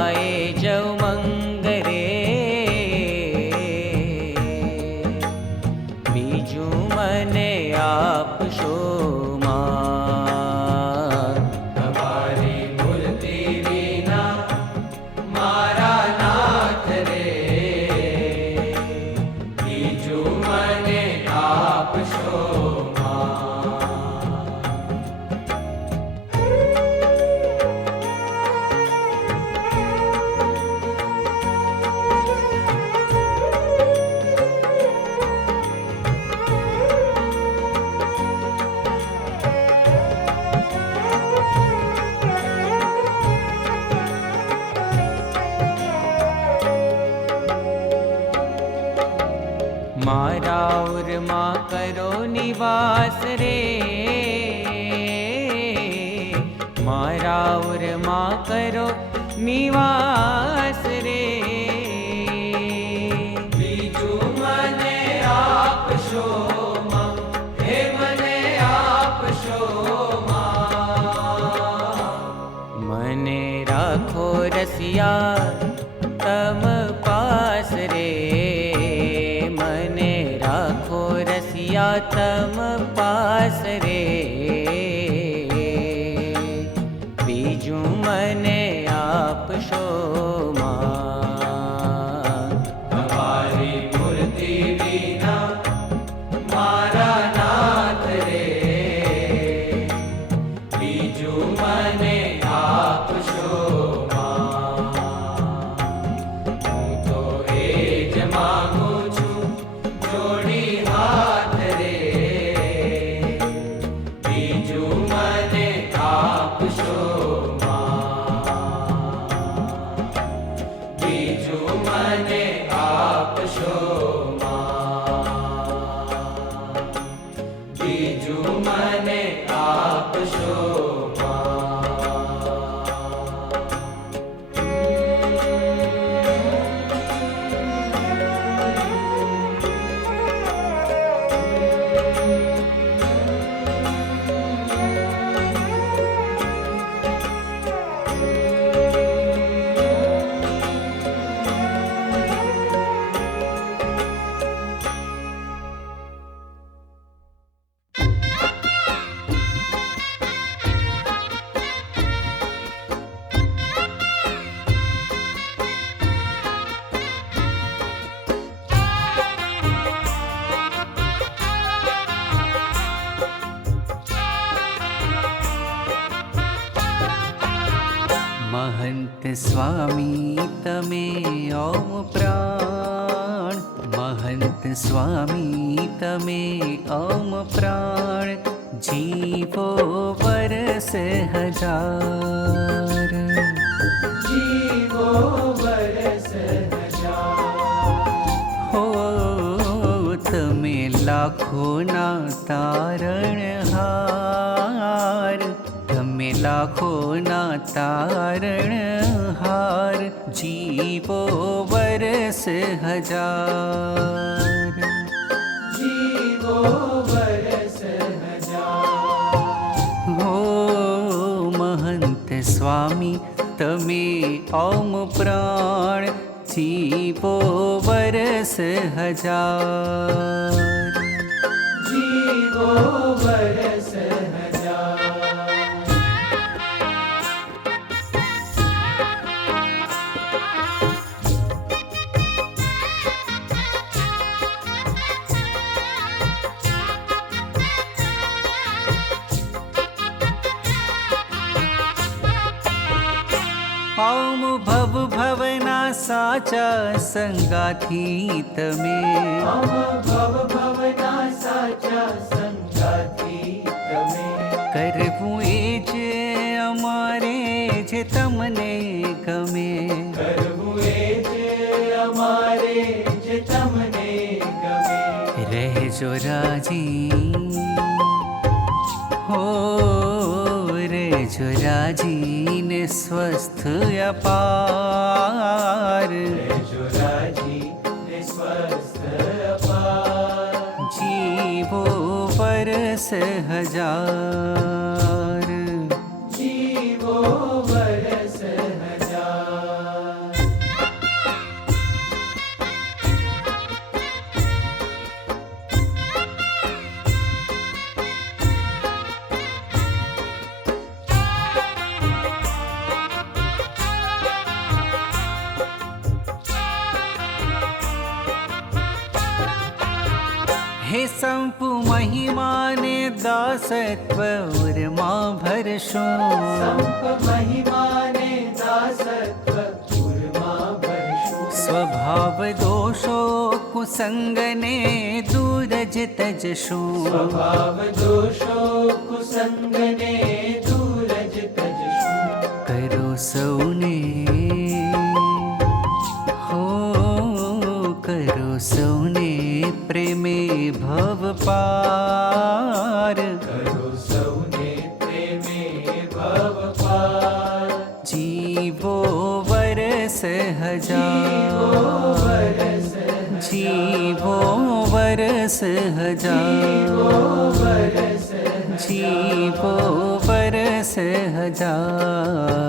માએ જવ મંગરે, બીજું મને આપશો માં. તમારી મૂર્તિ વિના મારા નાથ રે, બીજું મને આપશો મારા ઉરમાં કરો નિવાસ રે, મારા ઉરમાં કરો નિવાસ રે. બીજું મને આપશો માં, હે મને આપશો માં. મને રાખો રસિયા તમ પાસ રે, મને રાખો રસિયા તમ પાસ રે. બીજું મને આપશો માં. તમારી મૂર્તિ વિના મારા નાથ રે, બીજું મને આપશો માં. હું તો એ જ માંગુ છું જોડી હાથ રે, બીજું મને આપશો માં. બીજું મને આપશો માં. બીજું મને આપશો महंत स्वामी तमे ओम प्राण, महंत स्वामी तमे ओम प्राण. जीवो वर्ष हजार, जीवो वर्ष हजार. हो तमे लाखो ना तारणहार, तमे लाखो ना तारणहार. जीवो वर्ष हजार, जीवो वर्ष हजार. हो महंत स्वामी तमे ओम प्राण. जीवो वर्ष हजार, जीवो वर्ष हजार. ओम भव भवना साचा संगाथी तमे, हम भव भवना साचा संगाथी तमे. करवुं ए जे अमारे जे तमने गमे, करवुं ए जे अमारे जे तमने गमे. રહેજો રાજી, હો રહેજો રાજી ને સ્વસ્થ અપાર. રહેજો રાજી ને સ્વસ્થ અપાર. જીવો વર્ષ હજાર, જીવો વર્ષ हजार. संपु महिमाने दासत्व उर्मा भरशो संप महिमाने दासत्व उर्मा भरशो स्वभाव दोषो कुसंगने दूरज तजशो स्वभाव दोषो कुसंगने दूरज तजशो करो सौने हो करो सौने प्रेमे भव पार करो सौने प्रेमे भव पार जीवो वरस हजार जीवो वरस हजार जीवो वरस हजार